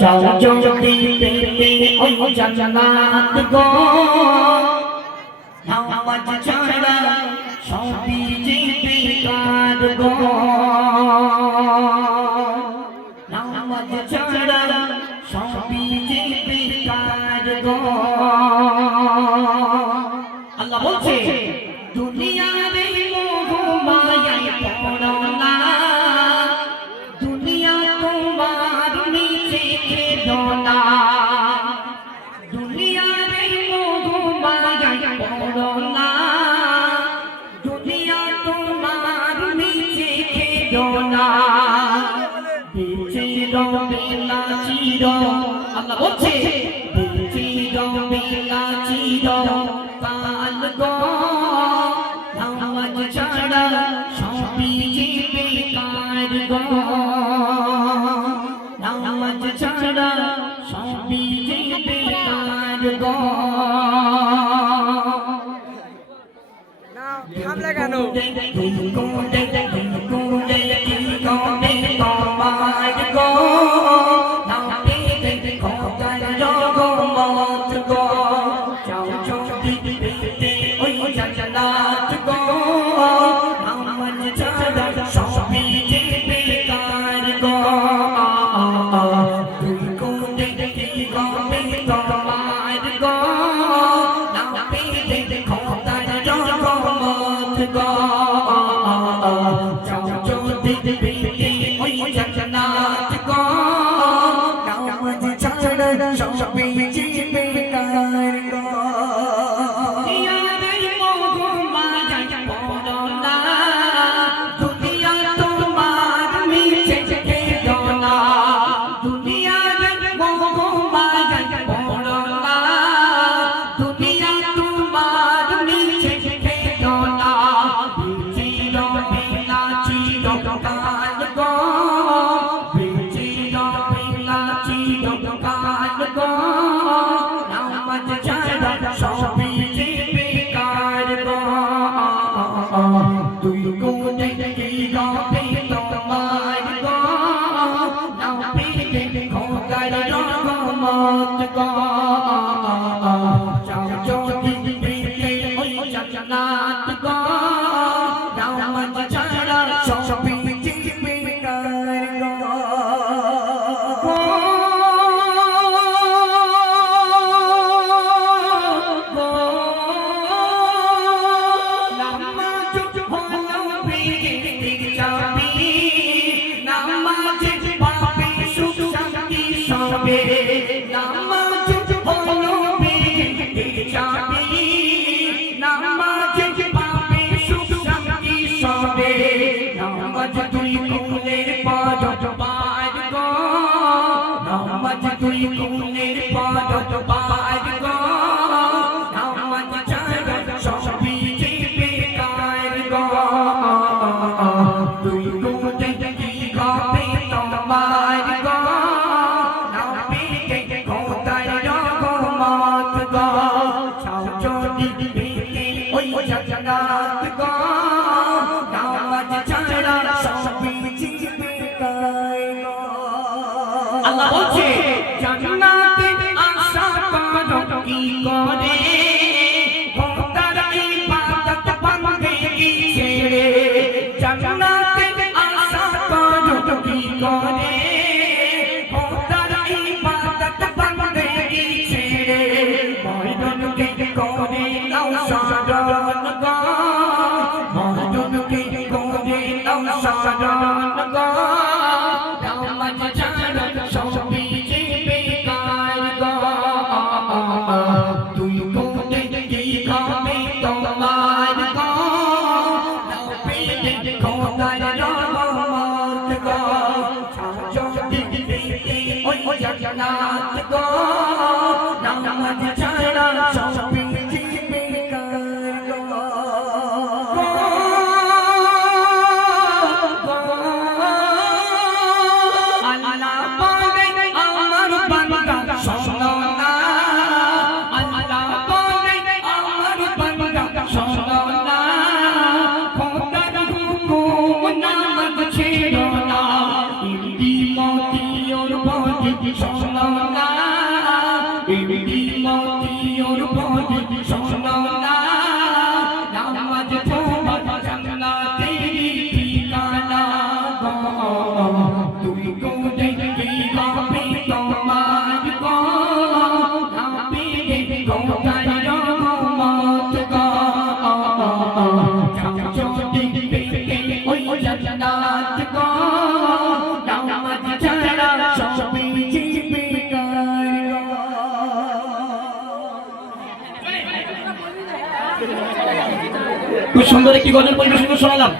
যাও যদি পেতে ওই জান্নাত গো নামাজ ছাড়া সবই যে বেকার গো নামাজ ছাড়া সবই যে বেকার গো আল্লাহ বলছে দুনিয়ার মোহ মায়ায় পড়ো না দুনিয়া তোমার নিচে খেলো না দুনিয়ার মোহ মায়ায় পড়ো না দুনিয়া তোমার নিচে খেলো না বেঁচে রবে না চির আল্লাহ বলছে বেঁচে রবে না চির কাল গো নামাজ ছাড়া সবই যে বেকার গো নামাজ ছাড়া সবই যে বেকার গো থামলে কেন? আল্লাহ বলছে জান্নাতে আশা করো কি করে খোদার ইবাদত বন্দেগি ছেড়ে জান্নাতে আশা করো কি করে খোদার ইবাদত বন্দেগি ছেড়ে ময়দানকে করে নাও সাজান গো ময়দানকে করে নাও সাজান গো নামাজ ছাড়া সবই জান্নাতে ঠিকানা গো তুমি গো দেখবে হবে তোমার গো আমি গো তাই রহমত গো যাও দেখবে ওই জান্নাত গো নামাজ ছাড়া সবই বেকার গো। খুব সুন্দর একটি গজল পরিবেশন শোনালাম।